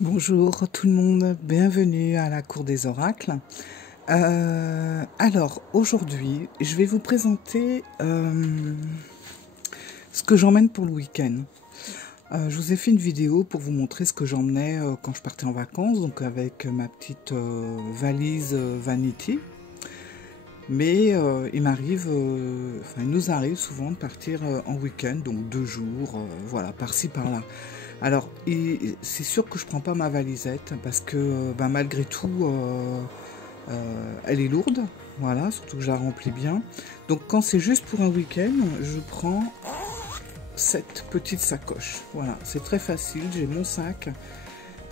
Bonjour tout le monde, bienvenue à la cour des oracles. Alors aujourd'hui, je vais vous présenter ce que j'emmène pour le week-end. Je vous ai fait une vidéo pour vous montrer ce que j'emmenais quand je partais en vacances, donc avec ma petite valise Vanity. Mais il m'arrive, il nous arrive souvent de partir en week-end, donc 2 jours, voilà, par-ci par-là. Alors, c'est sûr que je prends pas ma valisette parce que malgré tout, elle est lourde, voilà, surtout que je la remplis bien. Donc quand c'est juste pour un week-end, je prends cette petite sacoche. Voilà, c'est très facile, j'ai mon sac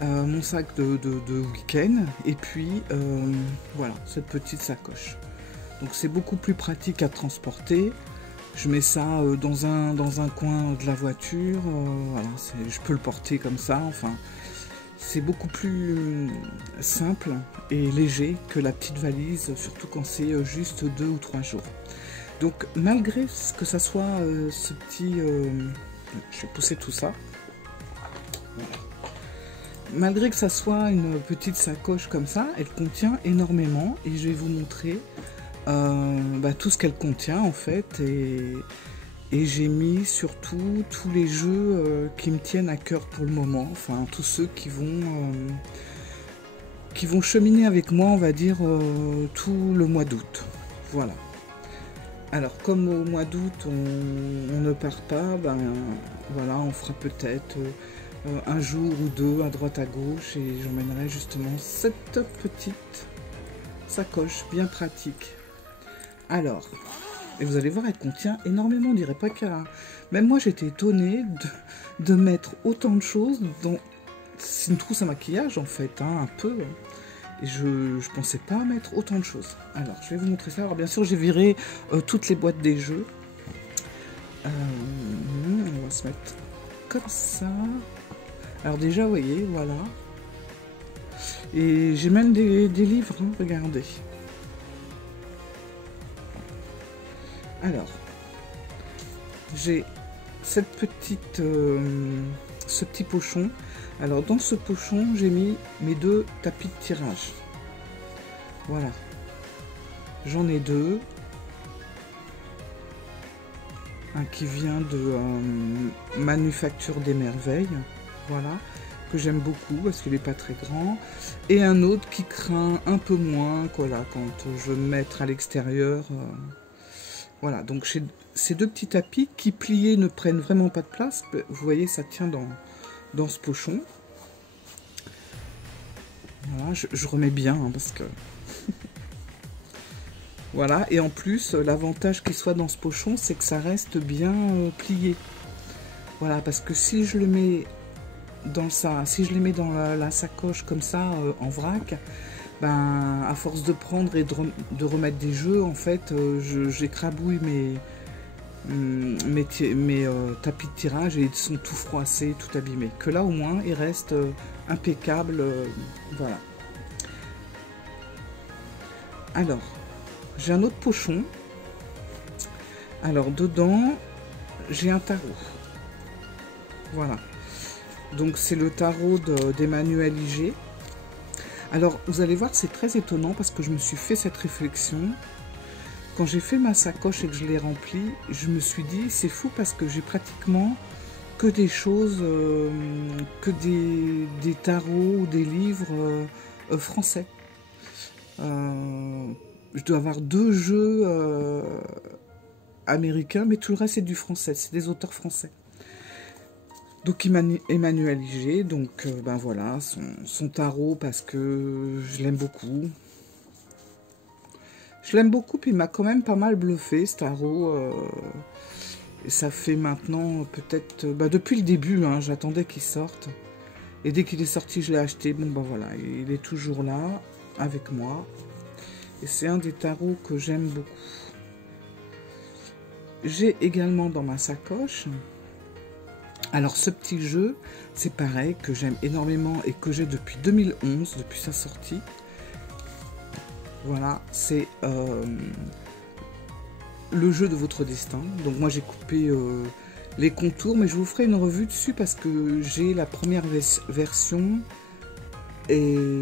de week-end, et puis voilà, cette petite sacoche. Donc c'est beaucoup plus pratique à transporter. Je mets ça dans un coin de la voiture, voilà, je peux le porter comme ça, enfin, c'est beaucoup plus simple et léger que la petite valise, surtout quand c'est juste 2 ou 3 jours. Donc malgré que ça soit ce petit... je vais pousser tout ça. Voilà. Malgré que ça soit une petite sacoche comme ça, elle contient énormément et je vais vous montrer tout ce qu'elle contient en fait, et j'ai mis surtout tous les jeux qui me tiennent à cœur pour le moment, enfin tous ceux qui vont cheminer avec moi, on va dire, tout le mois d'août. Voilà. Alors comme au mois d'août on ne part pas, voilà, on fera peut-être un jour ou deux à droite à gauche, et j'emmènerai justement cette petite sacoche bien pratique. Alors, et vous allez voir, elle contient énormément, on dirait pas qu'à... Même moi, j'étais étonnée de mettre autant de choses dans... C'est une trousse à maquillage, en fait, hein, un peu. Et je pensais pas mettre autant de choses. Alors, je vais vous montrer ça. Alors, bien sûr, j'ai viré toutes les boîtes des jeux. On va se mettre comme ça. Alors déjà, vous voyez, voilà. Et j'ai même des livres, hein, regardez. Alors, j'ai ce petit pochon. Alors, dans ce pochon, j'ai mis mes 2 tapis de tirage. Voilà. J'en ai 2. Un qui vient de Manufacture des Merveilles. Voilà. Que j'aime beaucoup parce qu'il n'est pas très grand. Et un autre qui craint un peu moins, voilà, quand je veux me mettre à l'extérieur. Voilà, donc j'ai ces 2 petits tapis qui, pliés, ne prennent vraiment pas de place. Vous voyez, ça tient dans ce pochon. Voilà, je remets bien, hein, parce que... Voilà, et en plus, l'avantage qu'il soit dans ce pochon, c'est que ça reste bien plié. Voilà, parce que si je le mets dans ça, si je les mets dans la sacoche comme ça, en vrac, à force de prendre et de remettre des jeux, en fait, j'écrabouille mes tapis de tirage et ils sont tout froissés, tout abîmés. Que là, au moins, ils restent impeccables. Voilà. Alors, j'ai un autre pochon. Alors, dedans, j'ai un tarot. Voilà. Donc, c'est le tarot d'Emmanuel Iger. Alors, vous allez voir, c'est très étonnant parce que je me suis fait cette réflexion. Quand j'ai fait ma sacoche et que je l'ai remplie, je me suis dit, c'est fou parce que j'ai pratiquement que des choses, que des tarots ou des livres français. Je dois avoir 2 jeux américains, mais tout le reste c'est du français, c'est des auteurs français. Donc Emmanuel Iger, donc voilà, son tarot, parce que je l'aime beaucoup. Je l'aime beaucoup, puis il m'a quand même pas mal bluffé, ce tarot. Et ça fait maintenant peut-être... depuis le début, hein, j'attendais qu'il sorte. Et dès qu'il est sorti, je l'ai acheté. Bon, voilà, il est toujours là, avec moi. Et c'est un des tarots que j'aime beaucoup. J'ai également dans ma sacoche... Alors ce petit jeu, c'est pareil, que j'aime énormément et que j'ai depuis 2011, depuis sa sortie. Voilà, c'est le jeu de votre destin. Donc moi j'ai coupé les contours, mais je vous ferai une revue dessus parce que j'ai la première version et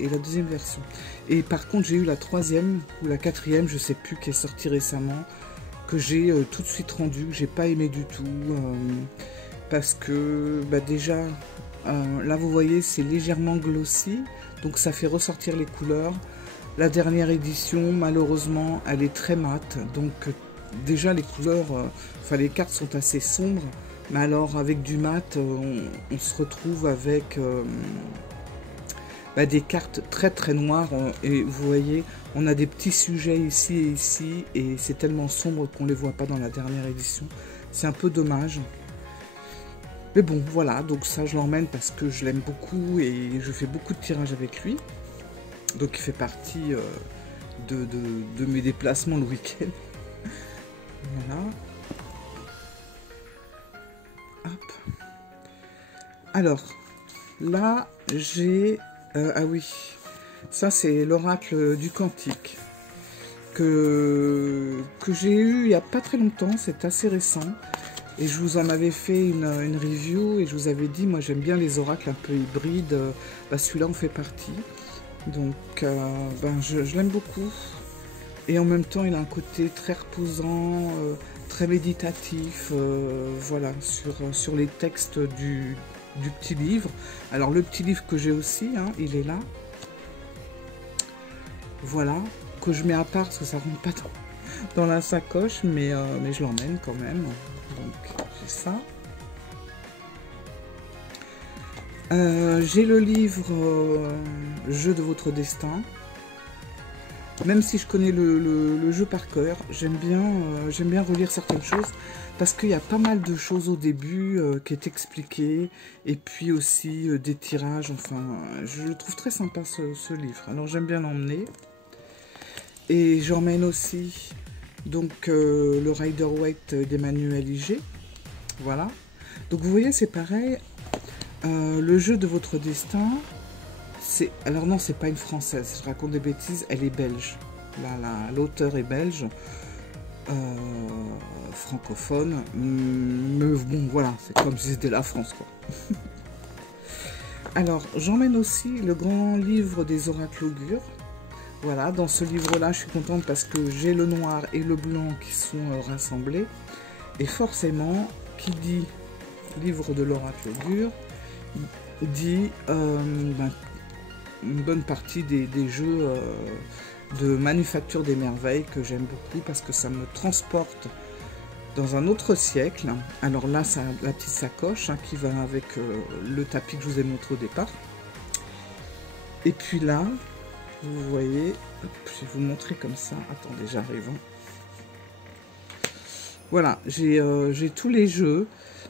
la deuxième version. Et par contre, j'ai eu la troisième ou la quatrième, je sais plus, qui est sortie récemment, que j'ai tout de suite rendu, que j'ai pas aimé du tout, parce que bah, déjà, là vous voyez, c'est légèrement glossy, donc ça fait ressortir les couleurs. La dernière édition, malheureusement, elle est très mate, donc déjà les couleurs, enfin les cartes sont assez sombres, mais alors avec du mat, on se retrouve avec bah, des cartes très très noires, et vous voyez, on a des petits sujets ici et ici, et c'est tellement sombre qu'on ne les voit pas dans la dernière édition. C'est un peu dommage. Mais bon, voilà, donc ça je l'emmène parce que je l'aime beaucoup et je fais beaucoup de tirages avec lui. Donc il fait partie de mes déplacements le week-end. Voilà. Hop. Alors, là, j'ai... ah oui, ça c'est l'oracle du Cantique que j'ai eu il n'y a pas très longtemps, c'est assez récent. Et je vous en avais fait une review et je vous avais dit, moi j'aime bien les oracles un peu hybrides, bah, celui-là en fait partie. Donc ben, je l'aime beaucoup. Et en même temps, il a un côté très reposant, très méditatif, voilà, sur les textes du petit livre. Alors le petit livre que j'ai aussi, hein, il est là. Voilà, que je mets à part parce que ça rentre pas dans la sacoche, mais je l'emmène quand même. Donc j'ai ça. J'ai le livre Jeu de votre destin. Même si je connais le jeu par cœur, j'aime bien relire certaines choses parce qu'il y a pas mal de choses au début qui est expliqué, et puis aussi des tirages. Enfin, je le trouve très sympa ce livre. Alors j'aime bien l'emmener. Et j'emmène aussi donc le Rider-Waite d'Emmanuel Iger. Voilà. Donc vous voyez, c'est pareil. Le jeu de votre destin. Alors non, c'est pas une française, je raconte des bêtises, elle est belge. L'auteur est belge, francophone, mais bon voilà, c'est comme si c'était la France quoi. Alors j'emmène aussi le grand livre des oracles augures. Voilà, dans ce livre-là, je suis contente parce que j'ai le noir et le blanc qui sont rassemblés. Et forcément, qui dit livre de l'oracle augure, dit ben, une bonne partie des jeux de Manufacture des Merveilles que j'aime beaucoup parce que ça me transporte dans un autre siècle. Alors là, ça a la petite sacoche hein, qui va avec le tapis que je vous ai montré au départ. Et puis là, vous voyez, hop, je vais vous montrer comme ça. Attendez, j'arrive. Voilà, j'ai tous les jeux.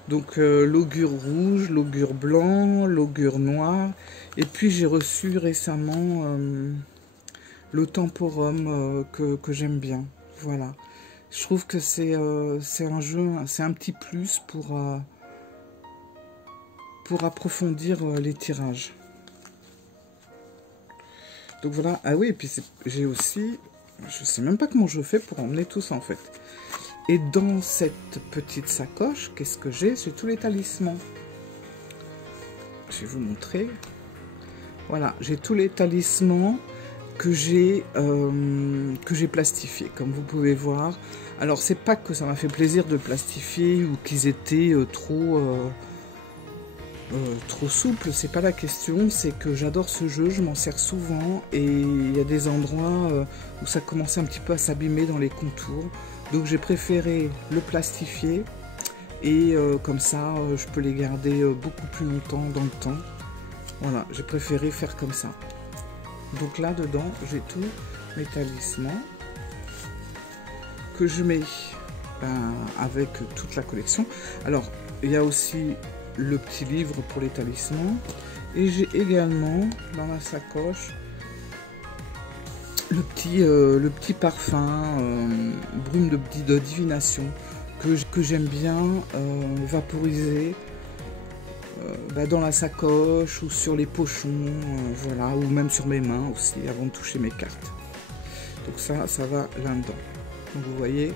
Donc l'augure rouge, l'augure blanc, l'augure noir. Et puis j'ai reçu récemment le temporum que j'aime bien. Voilà. Je trouve que c'est un jeu, c'est un petit plus pour approfondir les tirages. Donc voilà. Ah oui, et puis j'ai aussi, je sais même pas comment je fais pour emmener tout ça en fait. Et dans cette petite sacoche, qu'est-ce que j'ai? J'ai tous les talismans. Je vais vous montrer. Voilà, j'ai tous les talismans que j'ai plastifiés, comme vous pouvez voir. Alors, c'est pas que ça m'a fait plaisir de plastifier ou qu'ils étaient trop souples, c'est pas la question. C'est que j'adore ce jeu, je m'en sers souvent et il y a des endroits où ça commençait un petit peu à s'abîmer dans les contours. Donc j'ai préféré le plastifier et comme ça je peux les garder beaucoup plus longtemps dans le temps. Voilà, j'ai préféré faire comme ça. Donc là dedans j'ai tous mes talismans que je mets avec toute la collection. Alors il y a aussi le petit livre pour les talismans et j'ai également dans la sacoche le petit parfum brume de divination que j'aime bien vaporiser dans la sacoche ou sur les pochons, voilà, ou même sur mes mains aussi avant de toucher mes cartes. Donc ça va là-dedans. Donc vous voyez,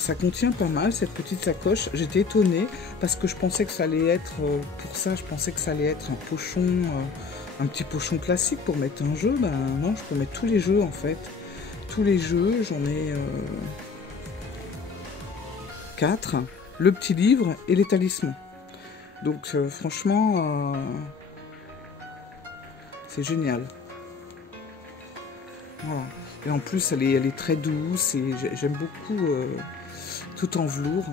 ça contient pas mal, cette petite sacoche. J'étais étonnée parce que je pensais que ça allait être, pour ça, je pensais que ça allait être un pochon, un petit pochon classique pour mettre un jeu. Ben non, je peux mettre tous les jeux en fait. Tous les jeux, j'en ai 4. Le petit livre et les talismans. Donc franchement, c'est génial. Voilà. Et en plus, elle est très douce et j'aime beaucoup tout en velours.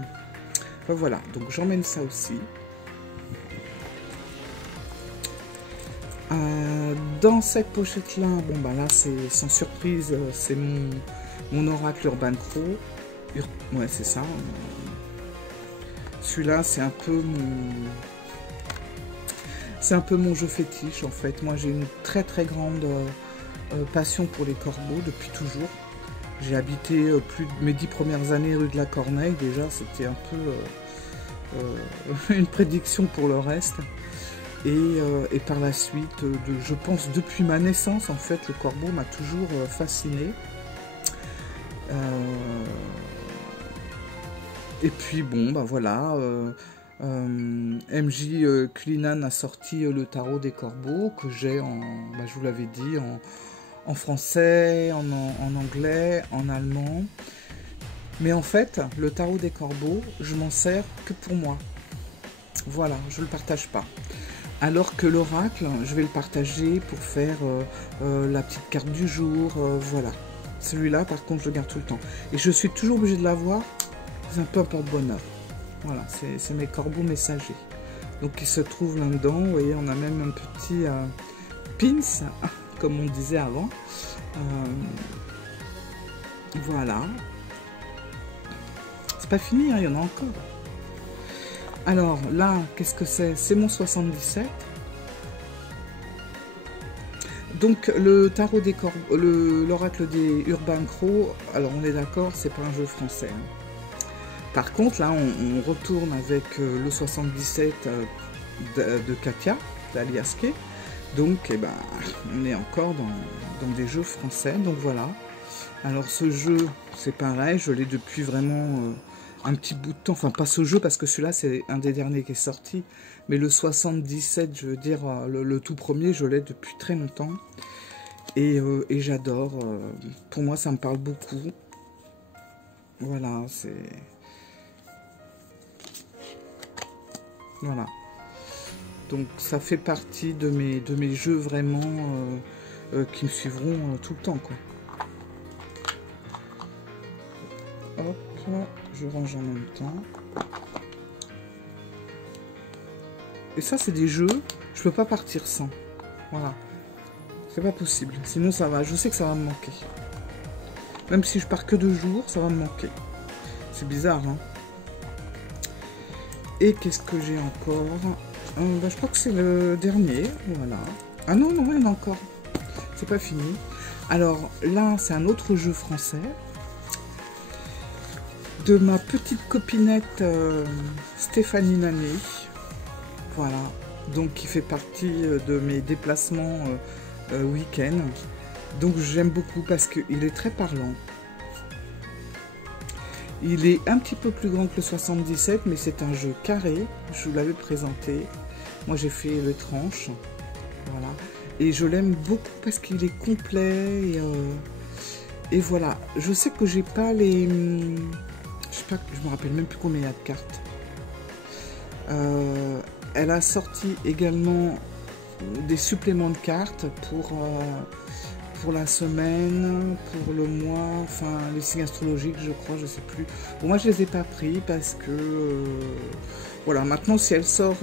Enfin, voilà, donc j'emmène ça aussi. Dans cette pochette-là, bon bah là c'est sans surprise, c'est mon oracle Urban Crow. Ouais, c'est ça. Celui-là, c'est un peu mon jeu fétiche en fait. Moi, j'ai une très très grande passion pour les corbeaux depuis toujours. J'ai habité mes 10 premières années rue de la Corneille. Déjà, c'était un peu une prédiction pour le reste. Et par la suite, je pense depuis ma naissance, en fait, le corbeau m'a toujours fasciné. Et puis bon, bah voilà, MJ Cullinan a sorti le tarot des corbeaux que j'ai je vous l'avais dit, en français, en anglais, en allemand. Mais en fait, le tarot des corbeaux, je m'en sers que pour moi. Voilà, je ne le partage pas. Alors que l'oracle, je vais le partager pour faire la petite carte du jour, voilà. Celui-là, par contre, je le garde tout le temps. Et je suis toujours obligée de l'avoir, c'est un peu un porte-bonheur. Voilà, c'est mes corbeaux messagers. Donc, ils se trouvent là-dedans. Vous voyez, on a même un petit pins, comme on disait avant. Voilà. C'est pas fini, hein, il y en a encore. Alors là, qu'est-ce que c'est? C'est mon 77. Donc le tarot des corbeaux, l'oracle des Urban Crow, alors on est d'accord, c'est pas un jeu français. Hein. Par contre, là, on retourne avec le 77 de Katia, d'Aliaske. Donc, eh ben, on est encore dans des jeux français. Donc voilà. Alors ce jeu, c'est pareil, je l'ai depuis vraiment un petit bout de temps. Enfin, pas ce jeu, parce que celui-là, c'est un des derniers qui est sorti. Mais le 77, je veux dire, le tout premier, je l'ai depuis très longtemps. Et j'adore. Pour moi, ça me parle beaucoup. Voilà, c'est... Voilà. Donc, ça fait partie de mes jeux vraiment qui me suivront tout le temps, quoi. Hop, je range en même temps. Et ça, c'est des jeux, je peux pas partir sans. Voilà. C'est pas possible. Sinon, ça va. Je sais que ça va me manquer. Même si je pars que 2 jours, ça va me manquer. C'est bizarre, hein. Et qu'est-ce que j'ai encore? Je crois que c'est le dernier. Voilà. Ah non, non, il y en a encore. C'est pas fini. Alors, là, c'est un autre jeu français. De ma petite copinette Stéphanie Nané. Voilà, donc qui fait partie de mes déplacements week-end. Donc j'aime beaucoup parce qu'il est très parlant. Il est un petit peu plus grand que le 77, mais c'est un jeu carré. Je vous l'avais présenté. Moi j'ai fait le tranche. Voilà. Et je l'aime beaucoup parce qu'il est complet. Et voilà. Je sais que j'ai pas les... Je sais pas, je me rappelle même plus combien il y a de cartes. Elle a sorti également des suppléments de cartes pour la semaine, pour le mois, enfin les signes astrologiques, je crois, je sais plus. Bon, moi je les ai pas pris parce que voilà, maintenant si elle sort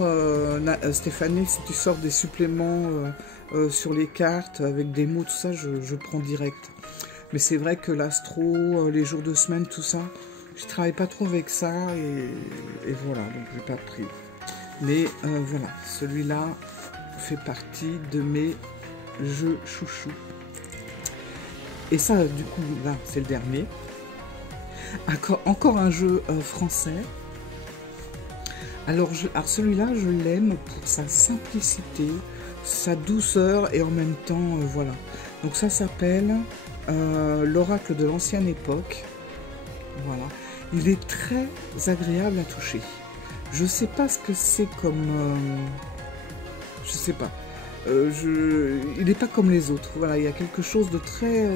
Stéphanie, si tu sors des suppléments sur les cartes avec des mots, tout ça, je prends direct. Mais c'est vrai que l'astro, les jours de semaine, tout ça, je travaille pas trop avec ça et voilà, donc j'ai pas pris. Mais voilà, celui-là fait partie de mes jeux chouchous. Et ça, du coup, là, c'est le dernier. Encore un jeu français. Alors celui-là, je l'aime pour sa simplicité, sa douceur et en même temps, voilà. Donc ça s'appelle l'oracle de l'ancienne époque. Voilà. Il est très agréable à toucher. Je sais pas ce que c'est comme... je sais pas. Il n'est pas comme les autres. Voilà, il y a quelque chose de très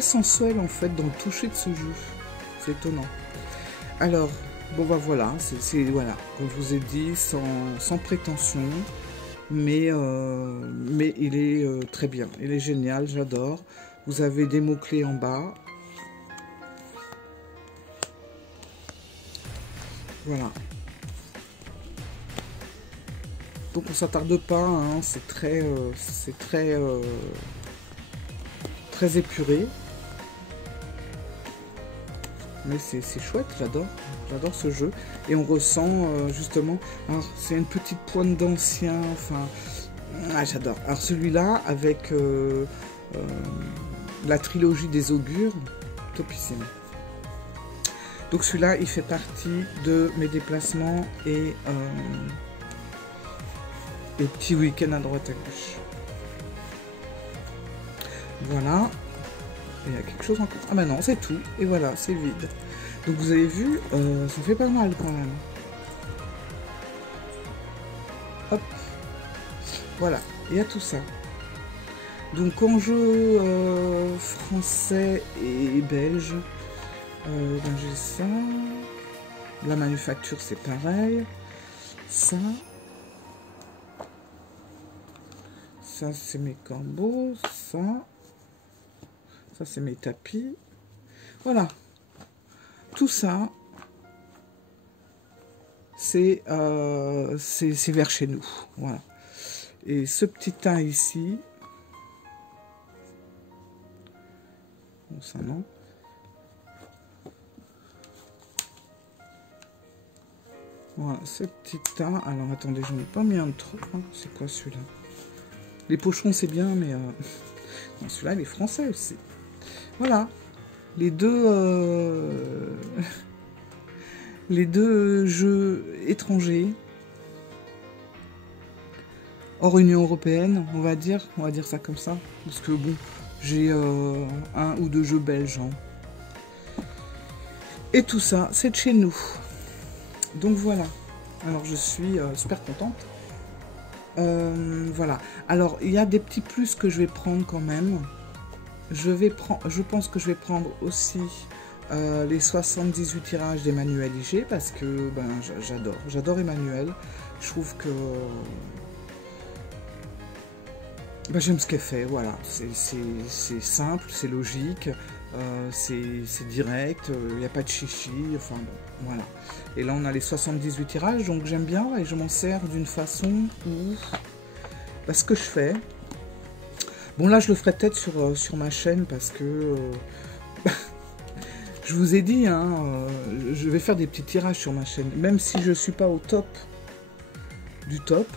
sensuel en fait dans le toucher de ce jeu. C'est étonnant. Alors, bon bah voilà, voilà, comme je vous ai dit, sans prétention, mais il est très bien. Il est génial, j'adore. Vous avez des mots-clés en bas. Voilà. Donc on s'attarde pas, hein, c'est très épuré. Mais c'est chouette, j'adore ce jeu. Et on ressent justement, alors c'est une petite pointe d'ancien, enfin, ah, j'adore. Alors celui-là, avec la trilogie des augures, topissime. Donc celui-là, il fait partie de mes déplacements et petits week-ends à droite à gauche. Voilà. Il y a quelque chose encore. Ah bah non, c'est tout. Et voilà, c'est vide. Donc vous avez vu, ça fait pas mal quand même. Hop. Voilà, il y a tout ça. Donc en jeu français et belge, ben j'ai ça. La manufacture, c'est pareil. Ça c'est mes corbeaux. Ça c'est mes tapis. Voilà. Tout ça, c'est vers chez nous. Voilà. Et ce petit tas ici, bon ça non. Voilà, ce petit tas. Alors attendez, j'en ai pas mis un de trop. Hein. C'est quoi celui-là? Les pochons c'est bien, mais non, celui-là il est français aussi. Voilà, les deux jeux étrangers hors Union Européenne, on va dire ça comme ça, parce que bon, j'ai un ou deux jeux belges. Hein. Et tout ça, c'est de chez nous. Donc voilà. Alors je suis super contente. Voilà. Alors il y a des petits plus que je vais prendre quand même. Je pense que je vais prendre aussi les 78 tirages d'Emmanuel IG parce que ben, j'adore Emmanuel. Je trouve que ben, j'aime ce qu'elle fait, voilà. C'est simple, c'est logique, c'est direct, il n'y a pas de chichi, enfin bon, voilà. Et là on a les 78 tirages, donc j'aime bien et je m'en sers d'une façon où ben, ce que je fais. Bon là je le ferai peut-être sur ma chaîne parce que je vous ai dit, hein, je vais faire des petits tirages sur ma chaîne. Même si je ne suis pas au top du top,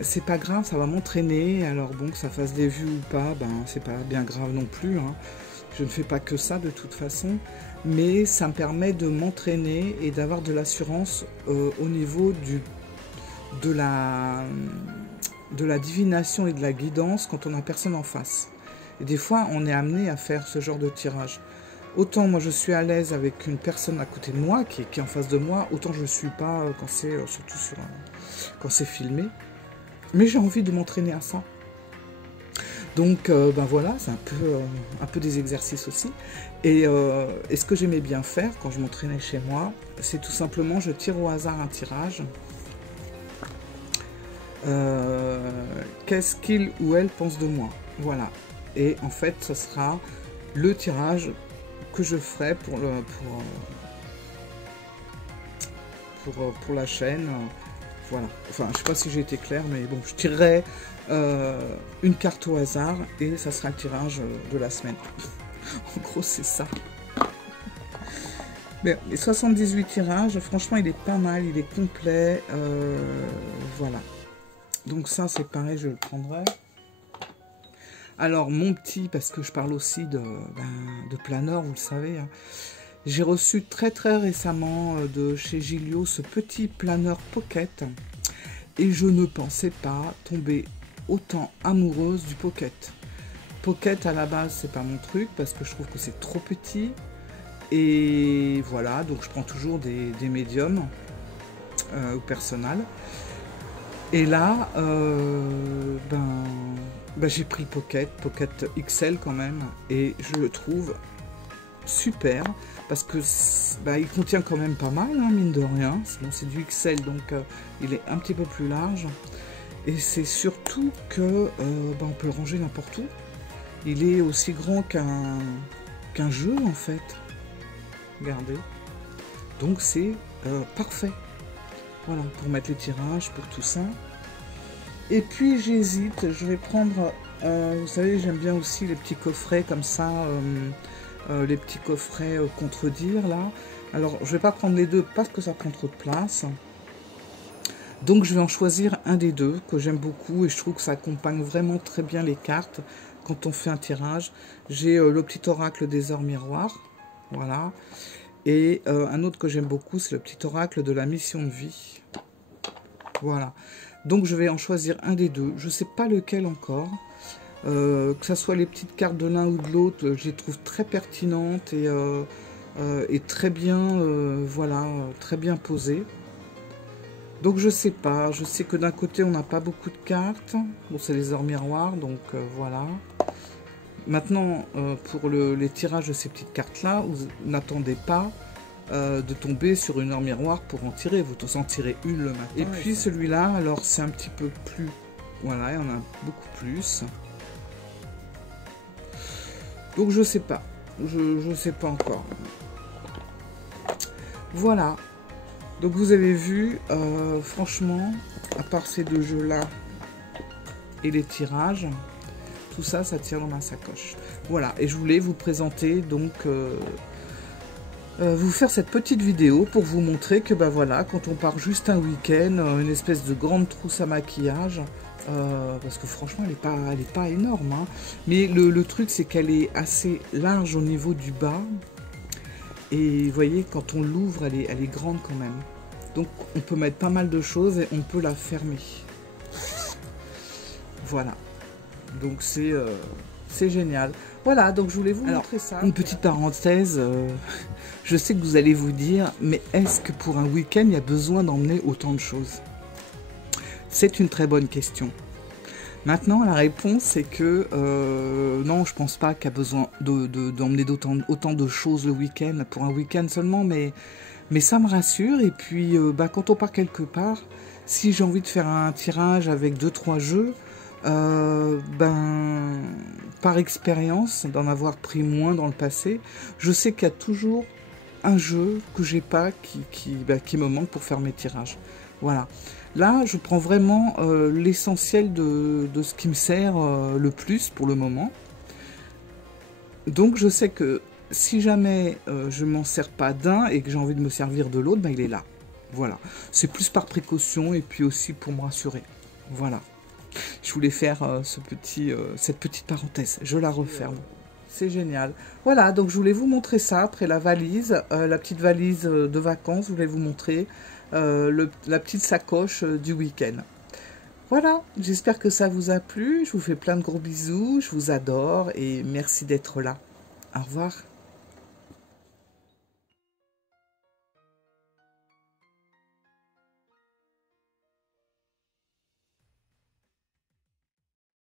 c'est pas grave, ça va m'entraîner. Alors bon, que ça fasse des vues ou pas, ben c'est pas bien grave non plus. Hein. Je ne fais pas que ça de toute façon. Mais ça me permet de m'entraîner et d'avoir de l'assurance au niveau de la divination et de la guidance quand on n'a personne en face. Et des fois, on est amené à faire ce genre de tirage. Autant moi je suis à l'aise avec une personne à côté de moi, qui est en face de moi, autant je ne suis pas quand c'est surtout quand c'est filmé. Mais j'ai envie de m'entraîner à ça. Donc ben voilà, c'est un peu des exercices aussi. Et ce que j'aimais bien faire quand je m'entraînais chez moi, c'est tout simplement je tire au hasard un tirage. Qu'est-ce qu'il ou elle pense de moi, voilà. Et en fait ce sera le tirage que je ferai pour la chaîne, voilà. Enfin je sais pas si j'ai été claire, mais bon, je tirerai une carte au hasard et ça sera le tirage de la semaine. En gros c'est ça. Mais les 78 tirages, franchement il est pas mal, il est complet, voilà. Donc ça, c'est pareil, je le prendrai. Alors, mon petit, parce que je parle aussi de planeur, vous le savez. Hein. J'ai reçu très récemment de chez Gilio ce petit planeur Pocket. Et je ne pensais pas tomber autant amoureuse du Pocket. Pocket, à la base, c'est pas mon truc, parce que je trouve que c'est trop petit. Et voilà, donc je prends toujours des médiums au personnel. Et là, j'ai pris le Pocket XL quand même, et je le trouve super, parce que il contient quand même pas mal, hein, mine de rien. Bon, c'est du XL, donc il est un petit peu plus large. Et c'est surtout que on peut le ranger n'importe où. Il est aussi grand qu'un jeu, en fait. Regardez. Donc c'est parfait. Voilà, pour mettre les tirages, pour tout ça. Et puis j'hésite, je vais prendre, vous savez, j'aime bien aussi les petits coffrets comme ça, les petits coffrets contredire là. Alors je vais pas prendre les deux parce que ça prend trop de place. Donc je vais en choisir un des deux que j'aime beaucoup et je trouve que ça accompagne vraiment très bien les cartes quand on fait un tirage. J'ai le petit oracle des heures miroirs, voilà. Et un autre que j'aime beaucoup, c'est le petit oracle de la mission de vie. Voilà. Donc je vais en choisir un des deux. Je ne sais pas lequel encore. Que ce soit les petites cartes de l'un ou de l'autre, je les trouve très pertinentes et très bien, voilà, très bien posées. Donc je sais pas. Je sais que d'un côté on n'a pas beaucoup de cartes. Bon, c'est les heures miroirs, donc voilà. Maintenant, pour les tirages de ces petites cartes-là, vous n'attendez pas de tomber sur une heure miroir pour en tirer. Vous en tirez une le matin. Et puis celui-là, alors c'est un petit peu plus... Voilà, il y en a beaucoup plus. Donc je sais pas. Je sais pas encore. Voilà. Donc vous avez vu, franchement, à part ces deux jeux-là et les tirages... Tout ça, ça tient dans ma sacoche. Voilà, et je voulais vous présenter, donc, vous faire cette petite vidéo pour vous montrer que, voilà, quand on part juste un week-end, une espèce de grande trousse à maquillage, parce que franchement, elle est pas énorme, hein, mais le truc, c'est qu'elle est assez large au niveau du bas, et vous voyez, quand on l'ouvre, elle est grande quand même. Donc, on peut mettre pas mal de choses et on peut la fermer. Voilà. Donc c'est génial. Voilà, donc je voulais vous montrer ça. Une petite parenthèse, je sais que vous allez vous dire, mais est-ce que pour un week-end, il y a besoin d'emmener autant de choses? C'est une très bonne question. Maintenant, la réponse, c'est que non, je pense pas qu'il y a besoin d'emmener autant de choses le week-end, pour un week-end seulement, mais ça me rassure. Et puis, quand on part quelque part, si j'ai envie de faire un tirage avec 2-3 jeux, par expérience, d'en avoir pris moins dans le passé, je sais qu'il y a toujours un jeu que j'ai pas qui me manque pour faire mes tirages. Voilà. Là, je prends vraiment l'essentiel de ce qui me sert le plus pour le moment. Donc, je sais que si jamais je m'en sers pas d'un et que j'ai envie de me servir de l'autre, il est là. Voilà. C'est plus par précaution et puis aussi pour me rassurer. Voilà. Je voulais faire cette petite parenthèse. Je la referme. C'est génial. Voilà, donc je voulais vous montrer ça après la valise, la petite valise de vacances. Je voulais vous montrer la petite sacoche du week-end. Voilà, j'espère que ça vous a plu. Je vous fais plein de gros bisous. Je vous adore et merci d'être là. Au revoir.